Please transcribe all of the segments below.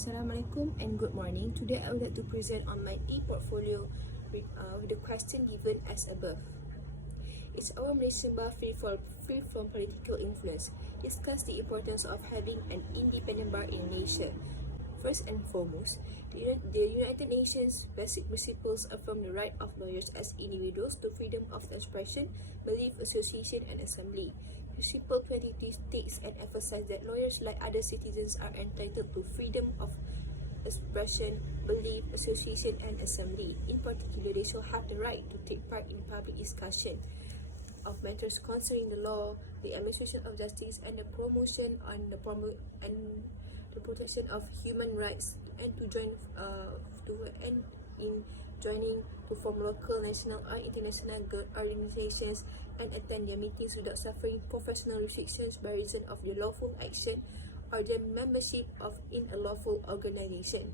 Assalamualaikum and good morning. Today I would like to present on my e-portfolio with the question given as above. Is our Malaysian bar free from political influence? Discuss the importance of having an independent bar in Malaysia. First and foremost, the United Nations basic principles affirm the right of lawyers as individuals to freedom of expression, belief, association, and assembly. Principle 22 states and emphasizes that lawyers, like other citizens, are entitled to freedom of expression, belief, association, and assembly. In particular, they shall have the right to take part in public discussion of matters concerning the law, the administration of justice, and the promotion and the protection of human rights, and to join to form local, national, or international organizations and attend their meetings without suffering professional restrictions by reason of their lawful action or their membership in a lawful organization.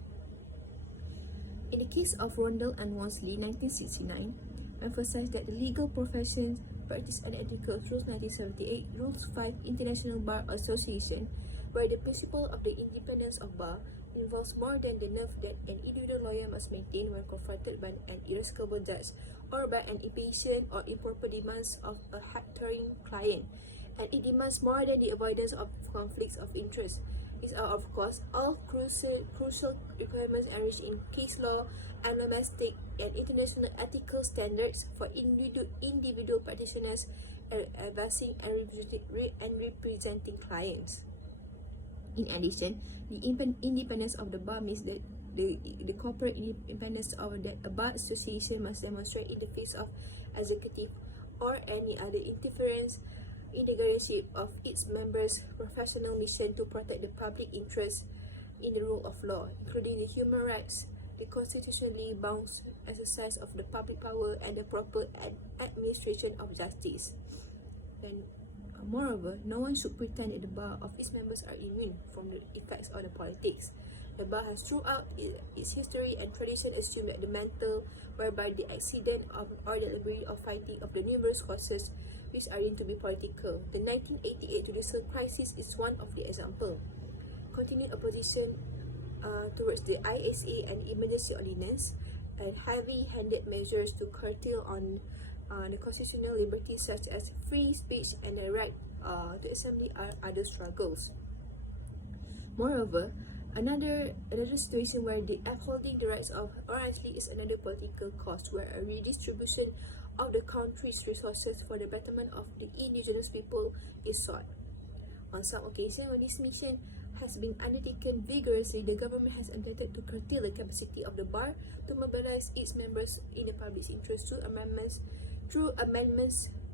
In the case of Rondell and Wansley, 1969, emphasized that the legal professions practice and ethical rules 1978, Rules 5 International Bar Association, where the principle of the independence of bar involves more than the nerve that an individual lawyer must maintain when confronted by an irascible judge or by an impatient or improper demands of a hard-throwing client, and it demands more than the avoidance of conflicts of interest. These are, of course, all crucial requirements enriched in case law and domestic and international ethical standards for individual practitioners advancing and representing clients. In addition, the independence of the bar means that the corporate independence of that a bar association must demonstrate in the face of executive or any other interference in the guardianship of its members' professional mission to protect the public interest in the rule of law, including the human rights, the constitutionally bound exercise of the public power, and the proper administration of justice. And moreover, no one should pretend that the bar of its members are immune from the effects of the politics. The bar has throughout its history and tradition assumed that the mantle whereby the accident or the library of fighting of the numerous causes which are deemed to be political. The 1988 judicial crisis is one of the examples. Continued opposition towards the ISA and emergency ordinance and heavy-handed measures to curtail on the constitutional liberties such as free speech and the right to assembly are other struggles. Moreover, another situation where the upholding the rights of honestly is another political cause, where a redistribution of the country's resources for the betterment of the indigenous people is sought. On some occasions, when this mission has been undertaken vigorously, the government has attempted to curtail the capacity of the bar to mobilize its members in the public interest through amendments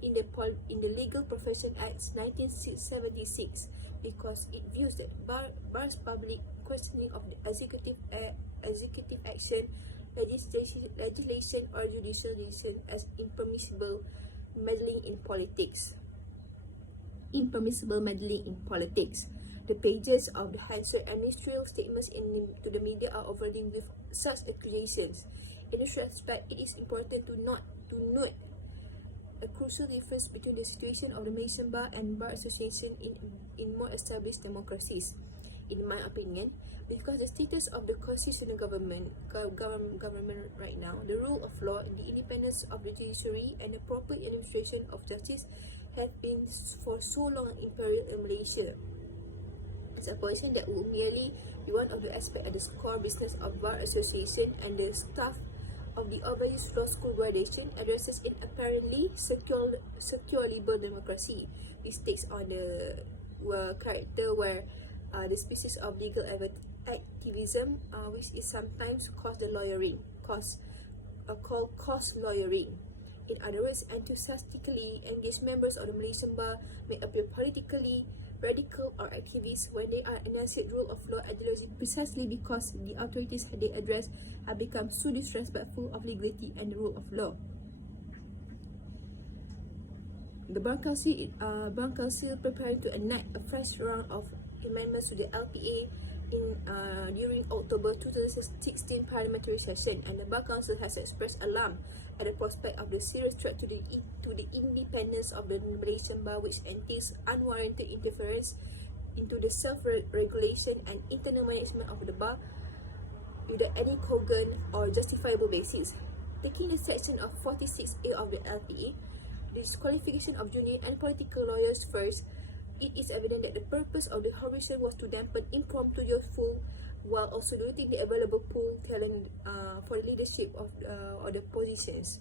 in the Legal Profession Act 1976, because it views that bar's public questioning of the executive action, legislation or judicial decision as impermissible meddling in politics. The pages of the Hansard ministerial statements to the media are overwhelming with such accusations. In this respect, it is important to note a crucial difference between the situation of the Malaysian Bar and Bar Association in more established democracies. In my opinion, because the status of the constitutional government right now, the rule of law, the independence of the judiciary, and the proper administration of justice have been for so long imperial in Malaysia. As a position that will merely be one of the aspects of the core business of Bar Association, and the staff of the overused law school graduation addresses in apparently secure liberal democracy. This takes on the character where the species of legal activism, which is sometimes called cost lawyering. In other words, enthusiastically engaged members of the Malaysian Bar may appear politically radical or activists when they are enunciate rule of law ideology, precisely because the authorities they address have become so disrespectful of legality and the rule of law. The Bar Council preparing to enact a fresh round of amendments to the LPA during October 2016 parliamentary session, and the Bar Council has expressed alarm at the prospect of the serious threat to the independence of the Malaysian Bar, which entails unwarranted interference into the self-regulation and internal management of the bar without any cogent or justifiable basis. Taking the section of 46A of the LPA, the disqualification of junior and political lawyers first, it is evident that the purpose of the provision was to dampen impromptu youthful while also diluting the available pool talent for the leadership of the positions.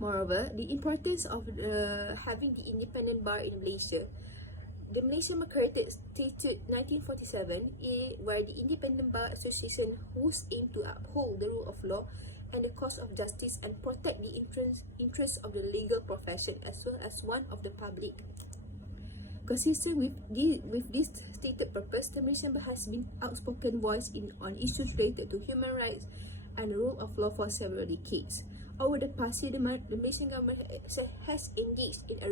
Moreover, the importance of having the independent bar in Malaysia. The Malaysian Marketed Statute 1947, where the Independent Bar Association whose aim to uphold the rule of law and the cause of justice and protect the interests of the legal profession as well as one of the public. Consistent with this stated purpose, the Malaysian Bar has been outspoken voice on issues related to human rights and the rule of law for several decades. Over the past year, the Malaysian government has engaged in a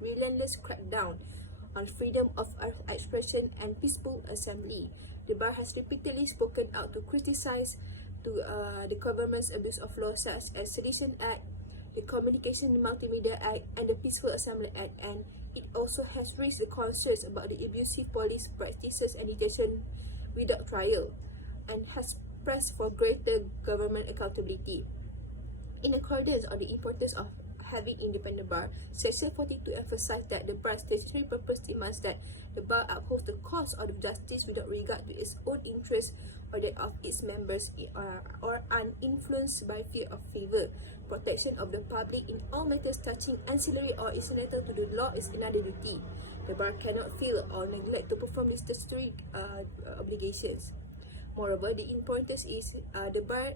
relentless crackdown on freedom of expression and peaceful assembly. The bar has repeatedly spoken out to criticize the government's abuse of law such as Sedition Act, the Communication and Multimedia Act, and the Peaceful Assembly Act, and it also has raised the concerns about the abusive police practices and detention without trial, and has pressed for greater government accountability. In accordance with the importance of having independent bar, Section 42 emphasized that the bar's statutory purpose demands that the bar upholds the cause of justice without regard to its own interests or that of its members or uninfluenced by fear of favor. Protection of the public in all matters touching ancillary or incidental to the law is another duty. The bar cannot fail or neglect to perform these statutory obligations. Moreover, the importance is the bar,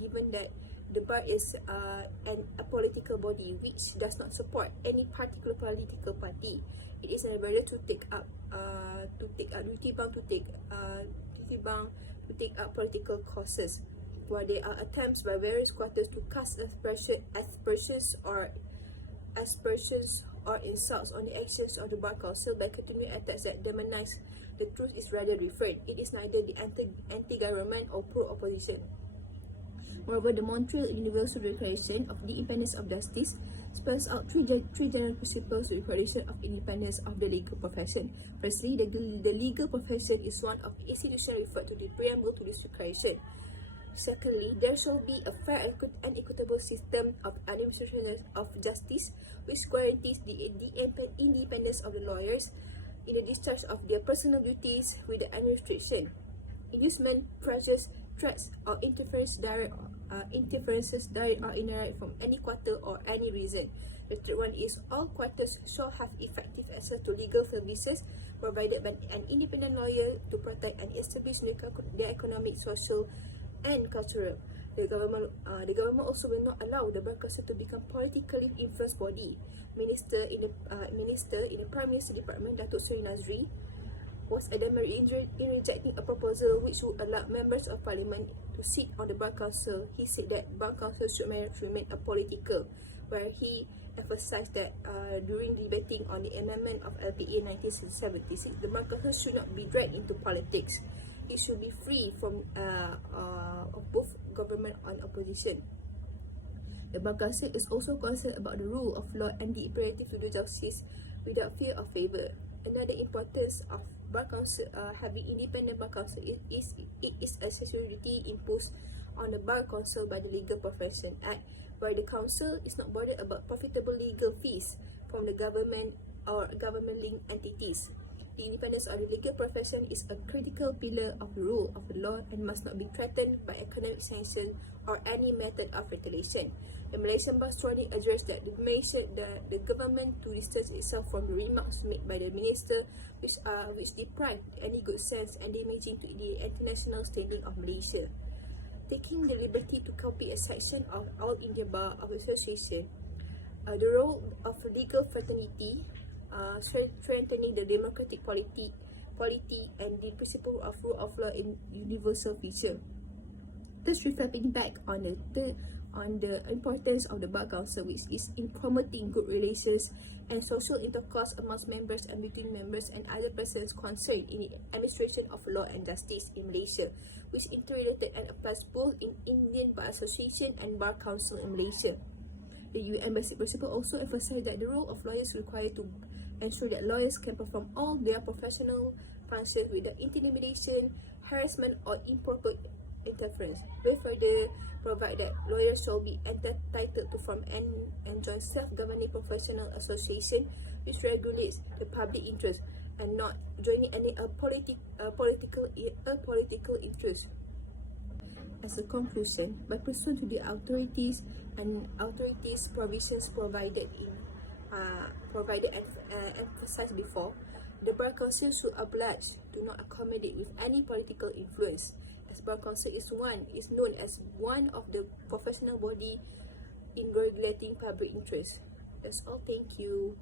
given that the bar is a political body which does not support any particular political party. It is an ability to take up political causes, where there are attempts by various quarters to cast aspersions or insults on the actions of the Bar Council by continuing attacks that demonize the truth is rather refrained. It is neither the anti-government or pro-opposition. Moreover, the Montreal Universal Declaration of the Independence of Justice spells out three general principles of declaration of independence of the legal profession. Firstly, the legal profession is one of the institutions referred to the preamble to this declaration. Secondly, there shall be a fair and equitable system of administration of justice which guarantees the independence of the lawyers in the discharge of their personal duties with the administration. Inducement, pressures, threats, or interferences direct or indirect from any quarter or any reason. The third one is all quarters shall have effective access to legal services provided by an independent lawyer to protect and establish their economic, social, and cultural. The government also will not allow the Bar Council to become politically influenced body. Minister in the Prime Minister Department, Datuk Seri Nazri, was adamant in rejecting a proposal which would allow members of Parliament to sit on the Bar Council. He said that Bar Council should remain apolitical, where he emphasized that during debating on the amendment of LPA 1976, the Bar Council should not be dragged into politics. It should be free from of both government and opposition. The Bar Council is also concerned about the rule of law and the imperative to do justice without fear of favor. Another importance of Bar Council, having independent Bar Council is a statutory duty imposed on the Bar Council by the Legal Profession Act, where the Council is not bothered about profitable legal fees from the government or government-linked entities. The independence of the legal profession is a critical pillar of the rule of the law and must not be threatened by economic sanction or any method of retaliation. The Malaysian Bar strongly addressed that the government to distance itself from the remarks made by the minister, which deprived any good sense and damaging to the international standing of Malaysia. Taking the liberty to copy a section of All India Bar of Association, the role of legal fraternity, strengthening the democratic polity and the principle of rule of law in universal feature. Thus, reflecting back on the importance of the Bar Council, which is in promoting good relations and social intercourse amongst members and between members and other persons concerned in the administration of law and justice in Malaysia, which interrelated and applies both in Indian Bar Association and Bar Council in Malaysia. The UN Basic Principle also emphasized that the role of lawyers required to ensure that lawyers can perform all their professional functions without intimidation, harassment, or improper interference. We further provide that lawyers shall be entitled to form and join self-governing professional association which regulates the public interest and not joining any political interest. As a conclusion, by pursuant to the authorities provisions provided emphasized before, the Bar Council should oblige to not accommodate with any political influence, as Bar Council is known as one of the professional body in regulating public interest. That's all. Thank you.